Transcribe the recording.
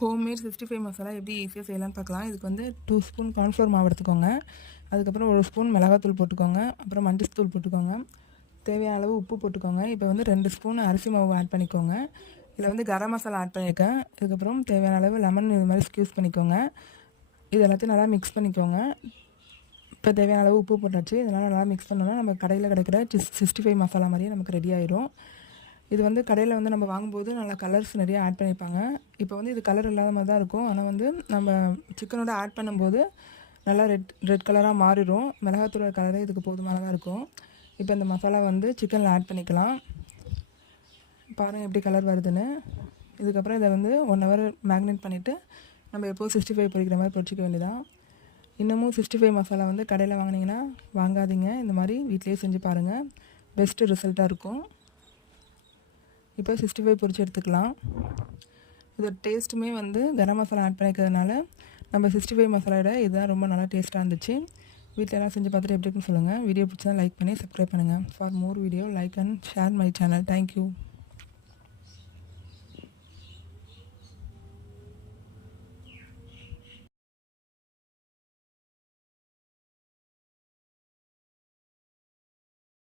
Homemade 65 masala எப்படி ஈஸியாக செய்யலாம்னு பார்க்கலாம். இதுக்கு வந்து 2 ஸ்பூன் கார்ன்ஃப்ளவர் மாவு எடுத்துக்கோங்க. அதுக்கப்புறம் 1 ஸ்பூன் மிளகாத்தூள் போட்டுக்கோங்க. அப்புறம் மஞ்சத்தூள் போட்டுக்கோங்க. தேவையான அளவு உப்பு போட்டுக்கோங்க. இப்போ வந்து 2 ஸ்பூன் அரிசி மாவு ஆட் பண்ணிக்கோங்க. இதில் வந்து கரம் மசாலா ஆட் பண்ணியிருக்கேன். இதுக்கப்புறம் தேவையான அளவு லெமன் இது மாதிரி ஸ்க்யூஸ் பண்ணிக்கோங்க. இது எல்லாத்தையும் நல்லா மிக்ஸ் பண்ணிக்கோங்க. இப்போ தேவையான அளவு உப்பு போட்டாச்சு. இதெல்லாம் நல்லா மிக்ஸ் பண்ணோன்னா நம்ம கடையில் கிடைக்கிற 65 மசாலா மாதிரியே நமக்கு ரெடி ஆயிரும். இது வந்து கடையில் வந்து நம்ம வாங்கும்போது நல்லா கலர்ஸ் நிறைய ஆட் பண்ணியிருப்பாங்க. இப்போ வந்து இது கலர் இல்லாத மாதிரி தான் இருக்கும். ஆனால் வந்து நம்ம சிக்கனோட ஆட் பண்ணும்போது நல்லா ரெட் கலராக மாறிடும். மிளகாத்தூள் கலரே இதுக்கு போதுமானதாக இருக்கும். இப்போ இந்த மசாலா வந்து சிக்கனில் ஆட் பண்ணிக்கலாம். பாருங்கள் எப்படி கலர் வருதுன்னு. இதுக்கப்புறம் இதை வந்து 1 ஹவர் மேக்னேட் பண்ணிவிட்டு நம்ம எப்போது 65 பொரிக்கிற மாதிரி பொரிச்சிக்க வேண்டியதான். இன்னமும் 65 மசாலா வந்து கடையில் வாங்கினீங்கன்னா வாங்காதீங்க. இந்த மாதிரி வீட்டிலேயே செஞ்சு பாருங்கள். பெஸ்ட்டு ரிசல்ட்டாக இருக்கும். இப்போ 65 பொரிச்சு எடுத்துக்கலாம். இதோட டேஸ்ட்டுமே வந்து கரம் மசாலா ஆட் பண்ணிக்கிறதுனால நம்ம 65 மசாலாவோட இதுதான் ரொம்ப நல்லா டேஸ்ட்டாக இருந்துச்சு. வீட்டில் எல்லாம் செஞ்சு பார்த்துட்டு எப்படி இருக்குன்னு சொல்லுங்கள். வீடியோ பிடிச்சா லைக் பண்ணி சப்ஸ்கிரைப் பண்ணுங்கள். For more video like and share my channel. Thank you.